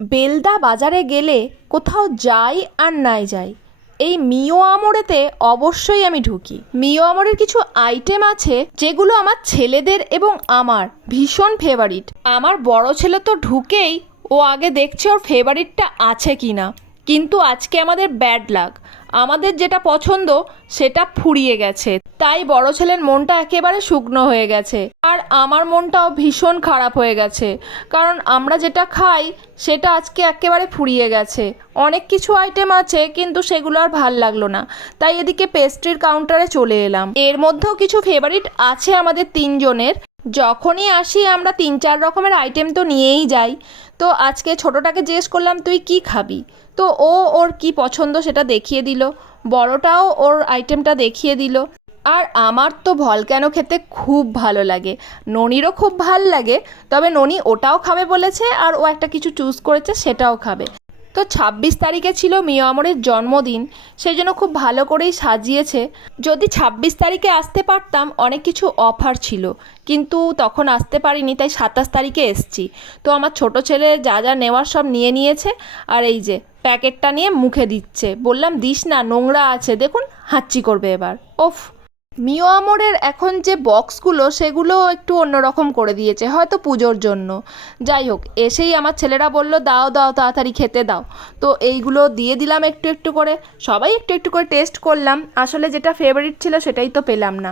বেলদা বাজারে গেলে কোথাও যাই আর নাই যাই, এই মিও আমরেতে অবশ্যই আমি ঢুকি। মিও আমরের কিছু আইটেম আছে যেগুলো আমার ছেলেদের এবং আমার ভীষণ ফেভারিট। আমার বড় ছেলে তো ঢুকেই ও আগে দেখছে ওর ফেভারিটটা আছে কি না, কিন্তু আজকে আমাদের ব্যাড লাক, আমাদের যেটা পছন্দ সেটা ফুরিয়ে গেছে, তাই বড় ছেলের মনটা একেবারে শুকনো হয়ে গেছে আর আমার মনটাও ভীষণ খারাপ হয়ে গেছে, কারণ আমরা যেটা খাই সেটা আজকে একেবারে ফুরিয়ে গেছে। অনেক কিছু আইটেম আছে কিন্তু সেগুলো আর ভাল লাগলো না, তাই এদিকে পেস্ট্রির কাউন্টারে চলে এলাম। এর মধ্যেও কিছু ফেভারিট আছে আমাদের তিনজনের, যখনই আসি আমরা 3-4 রকমের আইটেম তো নিয়েই যাই। তো আজকে ছোটোটাকে জিজ্ঞেস করলাম তুই কি খাবি, তো ও ওর কি পছন্দ সেটা দেখিয়ে দিল, বড়টাও ওর আইটেমটা দেখিয়ে দিল। আর আমার তো ভলক্যানো খেতে খুব ভালো লাগে, ননিরও খুব ভাল লাগে, তবে ননি ওটাও খাবে বলেছে আর ও একটা কিছু চুজ করেছে সেটাও খাবে। তো 26 তারিখে ছিল মিও আমরের জন্মদিন, সেই জন্য খুব ভালো করেই সাজিয়েছে। যদি 26 তারিখে আসতে পারতাম অনেক কিছু অফার ছিল, কিন্তু তখন আসতে পারিনি, তাই 27 তারিখে এসছি। তো আমার ছোট ছেলে যা যা নেওয়ার সব নিয়ে নিয়েছে, আর এই যে প্যাকেটটা নিয়ে মুখে দিচ্ছে, বললাম দিস না নোংরা আছে, দেখুন হাঁচি করবে এবার। ওফ, মিও আমরের এখন যে বক্সগুলো সেগুলো একটু অন্যরকম করে দিয়েছে, হয়তো পুজোর জন্য। যাই হোক, এসেই আমার ছেলেরা বলল দাও দাও তাড়াতাড়ি খেতে দাও, তো এইগুলো দিয়ে দিলাম একটু একটু করে, সবাই একটু একটু করে টেস্ট করলাম। আসলে যেটা ফেভারিট ছিল সেটাই তো পেলাম না।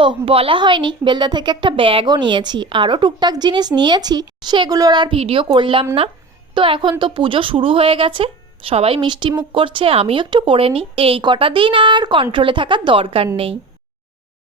ও বলা হয়নি, বেলদা থেকে একটা ব্যাগও নিয়েছি, আরও টুকটাক জিনিস নিয়েছি, সেগুলোর আর ভিডিও করলাম না। তো এখন তো পুজো শুরু হয়ে গেছে, সবাই মিষ্টি মুখ করছে, আমিও একটু করে নিই। এই কটা দিন আর কন্ট্রোলে থাকার দরকার নেই।